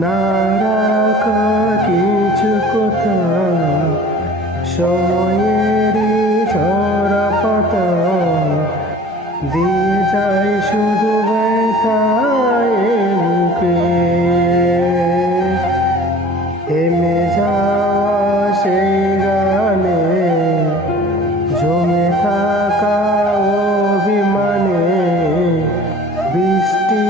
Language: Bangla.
না রাখা কিছু কথা, সময়েরই ঝরা পাতা দিয়ে যায় শুধু ব্যথায় বুকে। থেমে যাওয়া সেই গানে জমে থাকা অভিমানে বৃষ্টি